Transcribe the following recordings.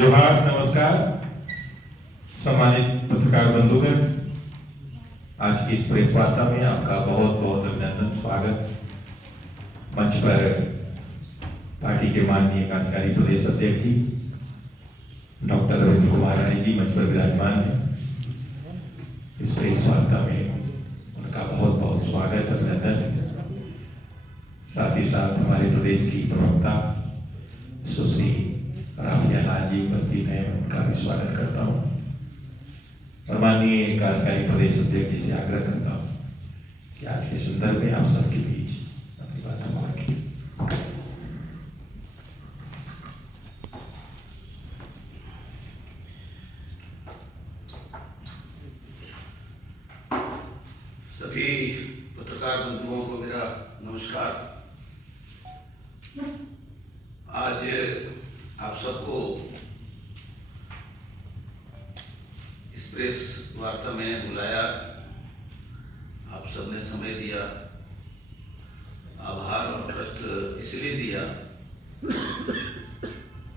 जोहार, नमस्कार। सम्मानित पत्रकार बंधुगण, आज की इस प्रेस वार्ता में आपका बहुत बहुत अभिनंदन, स्वागत। मंच पर पार्टी के माननीय कार्यकारी प्रदेश अध्यक्ष जी डॉक्टर रविंद्र कुमार राय जी मंच पर विराजमान हैं। इस प्रेस वार्ता में उनका बहुत बहुत स्वागत, अभिनंदन। साथ ही साथ हमारे प्रदेश की प्रवक्ता सुश्री राफिया लाल जी उपस्थित हैं, उनका भी स्वागत करता हूँ और माननीय कार्यकारी प्रदेश अध्यक्ष जी से आग्रह करता हूँ कि आज के संदर्भ में आप सबके बीच अपनी बातों को रखें। सभी पत्रकार बंधुओं को मेरा नमस्कार। आज आप सबको इस प्रेस वार्ता में बुलाया, आप सबने समय दिया। आभार और कष्ट इसलिए दिया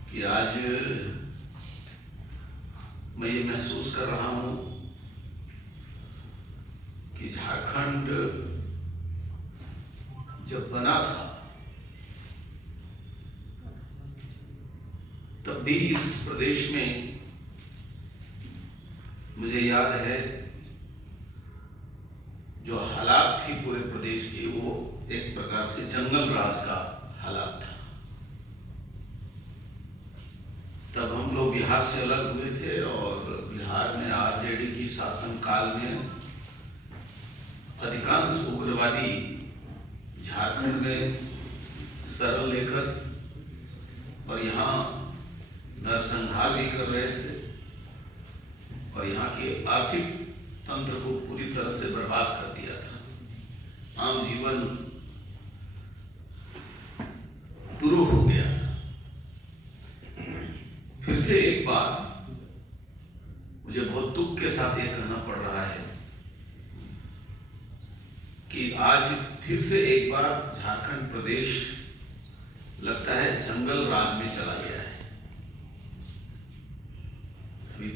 कि आज मैं ये महसूस कर रहा हूँ कि झारखंड जब बना था तब भी इस प्रदेश में मुझे याद है जो हालात थी पूरे प्रदेश की, वो एक प्रकार से जंगल राज का हालात था। तब हम लोग बिहार से अलग हुए थे और बिहार में आरजेडी की शासन काल में अधिकांश उग्रवादी झारखंड में शरण लेकर और यहाँ नरसंहार भी कर रहे थे और यहाँ के आर्थिक तंत्र को पूरी तरह से बर्बाद कर दिया था। आम जीवन दुरूह हो गया था। फिर से एक बार मुझे बहुत दुख के साथ ये कहना पड़ रहा है कि आज फिर से एक बार झारखंड प्रदेश लगता है जंगल राज में चला गया है। अभी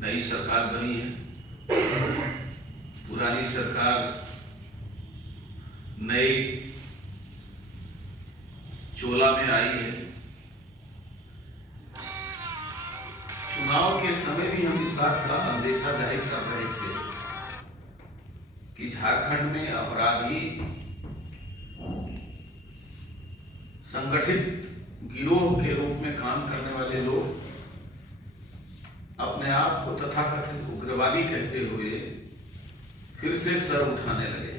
नई सरकार बनी है, पुरानी सरकार नई चोला में आई है। चुनाव के समय भी हम इस बात का अंदेशा जाहिर कर रहे थे कि झारखंड में अपराधी संगठित गिरोह के रूप में काम करने वाले लोग अपने आप को तथाकथित उग्रवादी कहते हुए फिर से सर उठाने लगे।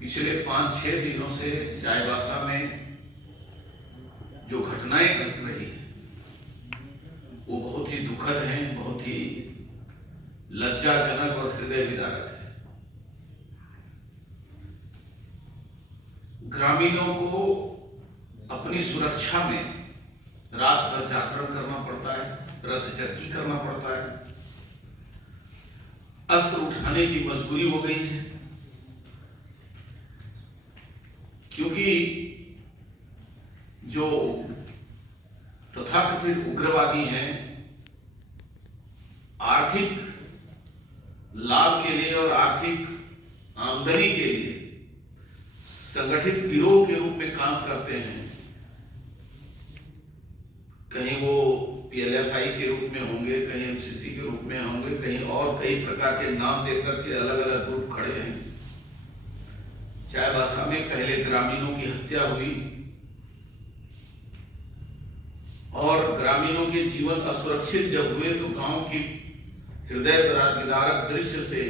पिछले 5-6 दिनों से चाईबासा में जो घटनाएं घट रही हैं वो बहुत ही दुखद हैं, बहुत ही लज्जाजनक और हृदय विदारक है। ग्रामीणों को अपनी सुरक्षा में रात भर जागरण करना पड़ता है, रतजगी करना पड़ता है, अस्त्र उठाने की मजबूरी हो गई है, क्योंकि जो तथाकथित उग्रवादी हैं आर्थिक लाभ के लिए और आर्थिक आमदनी के लिए संगठित गिरोह के रूप में काम करते हैं। कहीं वो पीएलएफआई के रूप में होंगे, कहीं एमसीसी के रूप में होंगे, कहीं और कई प्रकार के नाम देकर के अलग अलग ग्रुप खड़े हैं। चाईबासा में पहले ग्रामीणों की हत्या हुई और ग्रामीणों के जीवन असुरक्षित जब हुए तो गांव की हृदय विदारक दृश्य से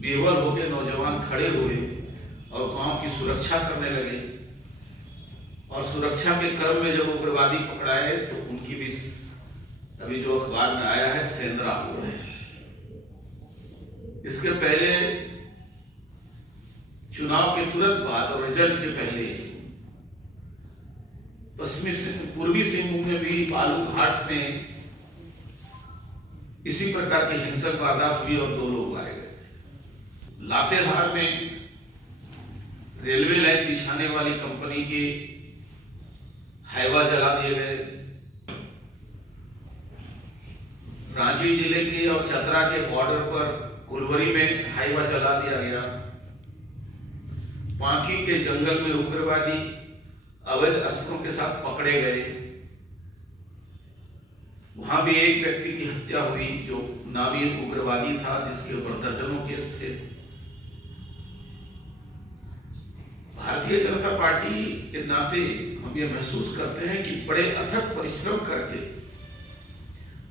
बेवल होकर नौजवान खड़े हुए और गांव की सुरक्षा करने लगे और सुरक्षा के क्रम में जब उग्रवादी पकड़ाए तो उनकी भी अभी जो अखबार में आया है सेंधरा हुआ है। इसके पहले चुनाव के तुरंत बाद और रिजल्ट के पहले पूर्वी सिंहभूम में भी बालूघाट में इसी प्रकार की हिंसक वारदात हुई और 2 लोग मारे गए थे। लातेहार में रेलवे लाइन बिछाने वाली कंपनी के हाईवा जला दिए गए। रांची जिले के और चतरा के बॉर्डर पर कुलवरी में हाईवा जला दिया गया। पांकी के जंगल में उग्रवादी अवैध अस्त्रों के साथ पकड़े गए। वहां भी एक व्यक्ति की हत्या हुई जो नामी उग्रवादी था, जिसके ऊपर दर्जनों केस थे। भारतीय जनता पार्टी के नाते हम ये महसूस करते हैं कि बड़े अथक परिश्रम करके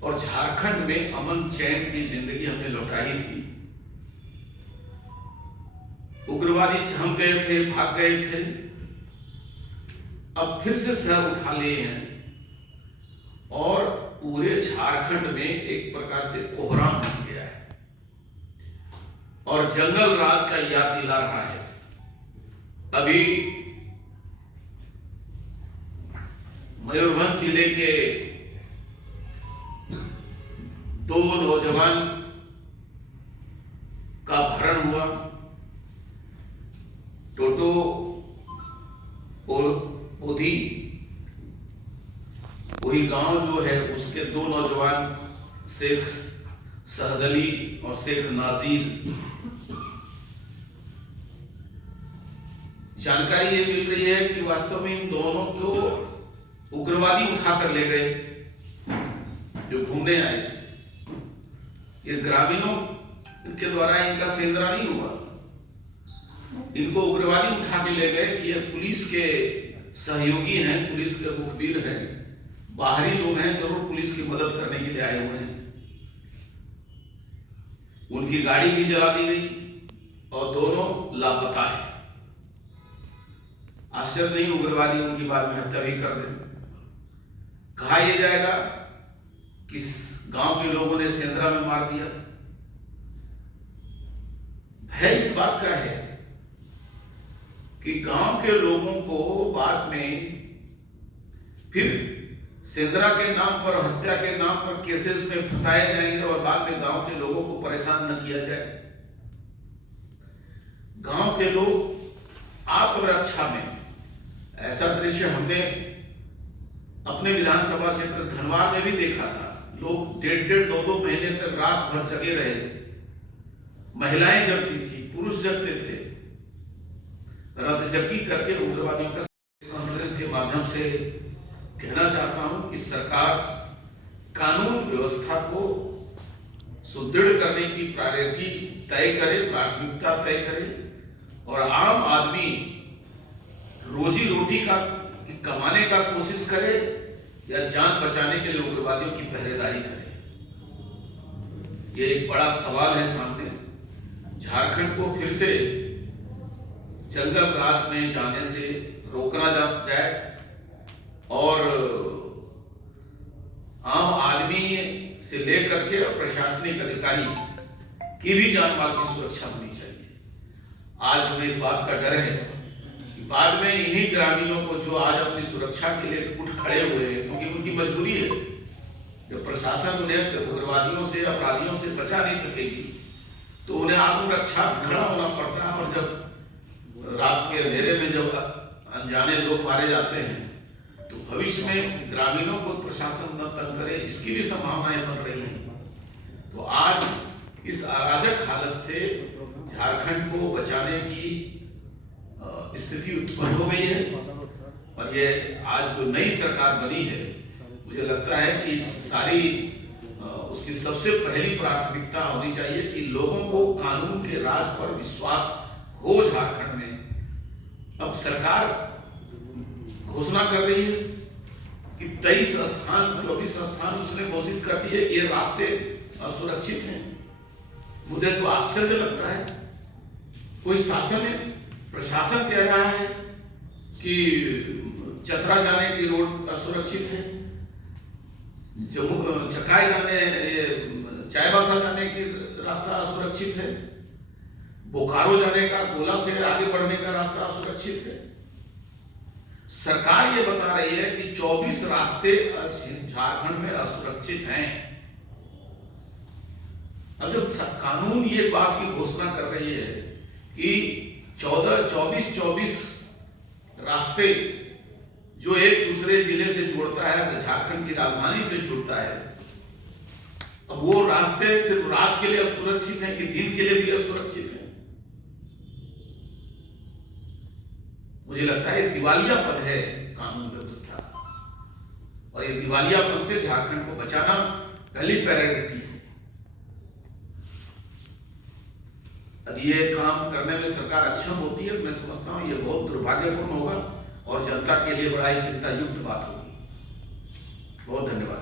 और झारखंड में अमन चैन की जिंदगी हमने लौटाई थी। उग्रवादी सहम गए थे, भाग गए थे, अब फिर से सर उठा लिए हैं और पूरे झारखंड में एक प्रकार से कोहराम मच गया है और जंगल राज का याद दिला रहा है। अभी मयूरभंज जिले के 2 नौजवान का अपहरण हुआ। टोटो ओधी वही गांव जो है, उसके 2 नौजवान शेख सहदली और शेख नाजीर, जानकारी ये मिल रही है कि वास्तव में इन दोनों को उग्रवादी उठाकर ले गए जो घूमने आए थे। ये ग्रामीणों के द्वारा इनका सेंधरा नहीं हुआ, इनको उग्रवादी उठा के ले गए कि ये पुलिस के सहयोगी हैं, पुलिस के मुखबिर हैं, बाहरी लोग हैं, जरूर पुलिस की मदद करने के लिए आए हुए हैं। उनकी गाड़ी भी जला दी गई और दोनों लापता है। आश्चर्य नहीं उग्रवादी उनकी बाद में हत्या भी कर दें। कहा यह जाएगा कि गांव के लोगों ने सेंधरा में मार दिया। भय इस बात का है कि गांव के लोगों को बाद में फिर सेंधरा के नाम पर, हत्या के नाम पर केसेस में फंसाए जाएंगे और बाद में गांव के लोगों को परेशान न किया जाए। गांव के लोग आत्मरक्षा में, ऐसा दृश्य हमने अपने विधानसभा क्षेत्र धनवार में भी देखा था। लोग 1.5-2 महीने तक रात भर जगे रहे, महिलाएं जगती थी, पुरुष जगते थे। रथजगी करके उग्रवादियों का कॉन्फ्रेंस के माध्यम से कहना चाहता हूं कि सरकार कानून व्यवस्था को सुदृढ़ करने की प्रायोरिटी तय करे, प्राथमिकता तय करे और आम आदमी रोजी रोटी का कमाने का कोशिश करे या जान बचाने के लिए उग्रवादियों की पहरेदारी करे। ये एक बड़ा सवाल है सामने। झारखंड को फिर से जंगल राज में जाने से रोकना जाए और आम आदमी से लेकर के प्रशासनिक अधिकारी की भी जान माल की सुरक्षा होनी चाहिए। आज हमें इस बात का डर है कि बाद में इन्हीं ग्रामीणों को जो आज अपनी सुरक्षा के लिए उठ खड़े हुए हैं, क्योंकि उनकी मजबूरी है, जब प्रशासन उन्हें उग्रवादियों से, अपराधियों से बचा नहीं सकेगी तो उन्हें आत्मरक्षा खड़ा होना पड़ता है। और जब रात के अंधेरे में जब अनजाने लोग मारे जाते हैं तो भविष्य में ग्रामीणों को प्रशासन न तंग करे, इसकी भी संभावनाएं बन रही हैं। तो आज इस अराजक हालत से झारखंड को बचाने की स्थिति उत्पन्न हो गई है और ये आज जो नई सरकार बनी है, मुझे लगता है कि सारी उसकी सबसे पहली प्राथमिकता होनी चाहिए कि लोगों को कानून के राज पर विश्वास हो। झारखंड में अब सरकार घोषणा कर रही है कि 23 स्थान 24 स्थान उसने घोषित कर दिए, ये रास्ते असुरक्षित हैं। मुझे तो आश्चर्य लगता है, कोई शासन है, प्रशासन कह रहा है कि चतरा जाने की रोड असुरक्षित है, चकाई जाने, चाईबासा जाने की रास्ता असुरक्षित है, बोकारो जाने का, गोला से आगे बढ़ने का रास्ता असुरक्षित है। सरकार ये बता रही है कि 24 रास्ते झारखंड में असुरक्षित हैं। अब जब कानून ये बात की घोषणा कर रही है कि 24 रास्ते जो एक दूसरे जिले से जोड़ता है, तो झारखंड की राजधानी से जुड़ता है। अब वो रास्ते सिर्फ रात के लिए असुरक्षित हैं कि दिन के लिए भी असुरक्षित हैं? मुझे लगता है दिवालियापन है कानून व्यवस्था, और ये दिवालियापन से झारखंड को बचाना पहली प्रायोरिटी है। यदि ये काम करने में सरकार अक्षम होती है तो मैं समझता हूं ये बहुत दुर्भाग्यपूर्ण होगा और जनता के लिए बड़ा ही चिंता युक्त बात होगी। बहुत धन्यवाद।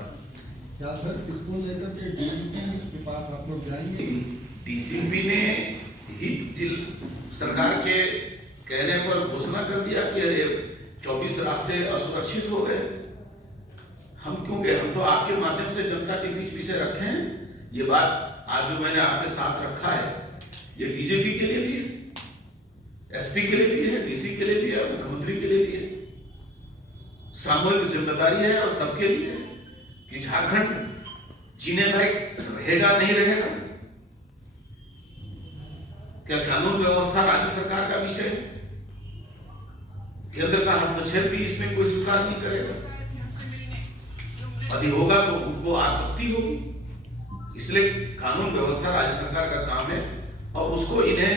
क्या सर इसको लेकर के डीजीपी के पास आप लोग जाएंगे? डीजीपी ने ही सरकार के कहने पर घोषणा कर दिया कि 24 रास्ते असुरक्षित हो गए। हम क्यों गए? हम तो आपके माध्यम से जनता के बीच विषय रखे हैं। ये बात आज जो मैंने आपके साथ रखा है ये डीजीपी के लिए भी है, एसपी के लिए भी है, डीसी के लिए भी है, मुख्यमंत्री के लिए भी है। सामूहिक जिम्मेदारी है और सबके लिए है कि झारखंड जीने लायक रहेगा नहीं रहेगा। क्या कानून व्यवस्था राज्य सरकार का विषय है? केंद्र का हस्तक्षेप भी इसमें कोई स्वीकार नहीं करेगा। यदि होगा तो उनको आपत्ति होगी। इसलिए कानून व्यवस्था राज्य सरकार का काम है और उसको इन्हें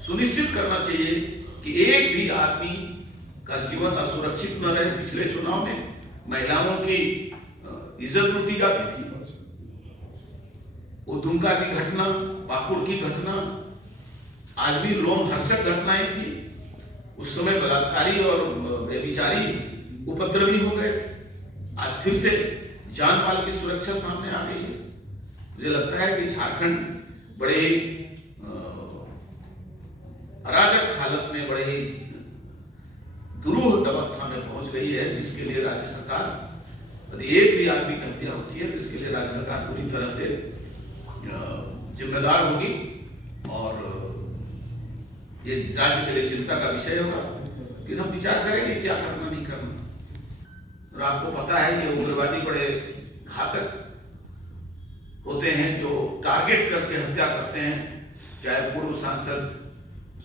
सुनिश्चित करना चाहिए कि एक भी आदमी का जीवन असुरक्षित न रहे। पिछले चुनाव में महिलाओं की इज्जत लूटी जाती थी। वो दुमका की घटना, पाकुड़ की घटना, आज भी लोमहर्षक घटनाएं थी। उस समय बलात्कारी और बेविचारी उपद्रवी हो गए थे। आज फिर से जान माल की सुरक्षा सामने आ गई है। मुझे लगता है कि झारखंड बड़े अराजक हालत में, बड़े ही दुरूह अवस्था में पहुंच गई है, जिसके लिए राज्य सरकार, यदि एक भी आदमी की हत्या होती है तो इसके लिए राज्य सरकार पूरी तरह से जिम्मेदार होगी और ये राज्य के लिए चिंता का विषय होगा। फिर हम विचार करेंगे क्या करना नहीं करना। और आपको पता है ये उग्रवादी बड़े घातक होते हैं जो टारगेट करके हत्या करते हैं। चाहे पूर्व सांसद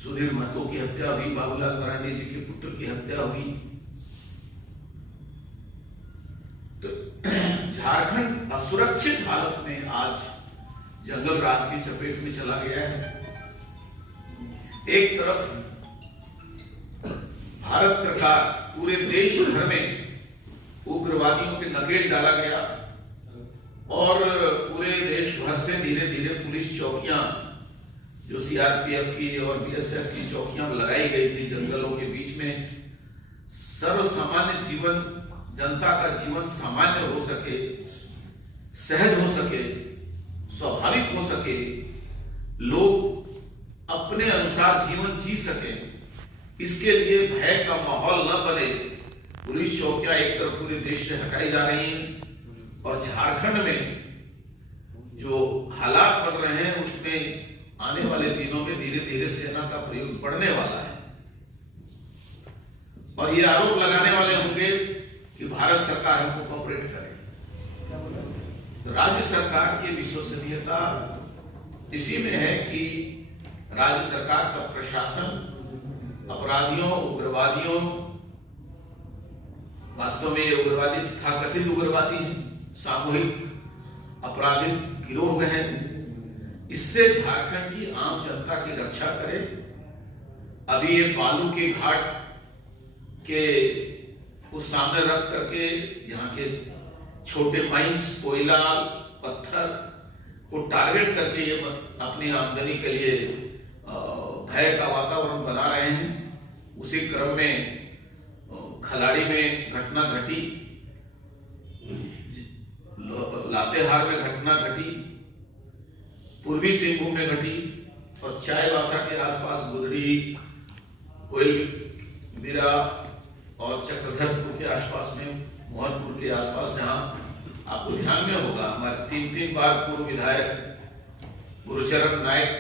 सुधीर महतो की हत्या हुई, बाबूलाल मरांडी जी के पुत्र की हत्या हुई। तो झारखंड असुरक्षित हालत में आज जंगल राज की चपेट में चला गया है। एक तरफ भारत सरकार पूरे देश भर में उग्रवादियों के नकेल डाला गया और पूरे देश भर से धीरे धीरे पुलिस चौकियां, जो सीआरपीएफ की और बीएसएफ की चौकियां लगाई गई थी जंगलों के बीच में, सर्वसामान्य जीवन, जनता का जीवन सामान्य हो सके, सहज हो सके, स्वाभाविक हो सके, लोग अपने अनुसार जीवन जी सके, इसके लिए भय का माहौल न बने। पुलिस चौकियां एक तरफ पूरे देश से हटाई जा रही हैं और झारखंड में जो हालात बन रहे हैं उसमें आने वाले दिनों में धीरे धीरे सेना का प्रयोग बढ़ने वाला है। और ये आरोप लगाने वाले होंगे कि भारत सरकार हमको कोऑपरेट करे। राज्य सरकार की विश्वसनीयता इसी में है कि राज्य सरकार का प्रशासन अपराधियों, उग्रवादियों, वास्तव में ये उग्रवादी तथाकथित उग्रवादी हैं, सामूहिक आपराधिक गिरोह हैं, इससे झारखंड की आम जनता की रक्षा करे। अभी ये बालू के घाट के उस सामने रख करके यहाँ के छोटे माइंस, कोयला, पत्थर को टारगेट करके ये अपनी आमदनी के लिए भय का वातावरण बना रहे हैं। उसी क्रम में खलाड़ी में घटना घटी, लातेहार में घटना घटी, पूर्वी सिंहभूम में घटी और चाईबासा के आसपास गुदड़ी, कोयलबीरा और चक्रधरपुर के आसपास में, मोहनपुर के आसपास, जहां आपको ध्यान में होगा हमारे 3 बार पूर्व विधायक गुरुचरण नायक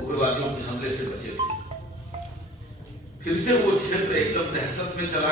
उग्रवादियों के हमले से बचे थे। फिर से वो क्षेत्र एकदम दहशत में चला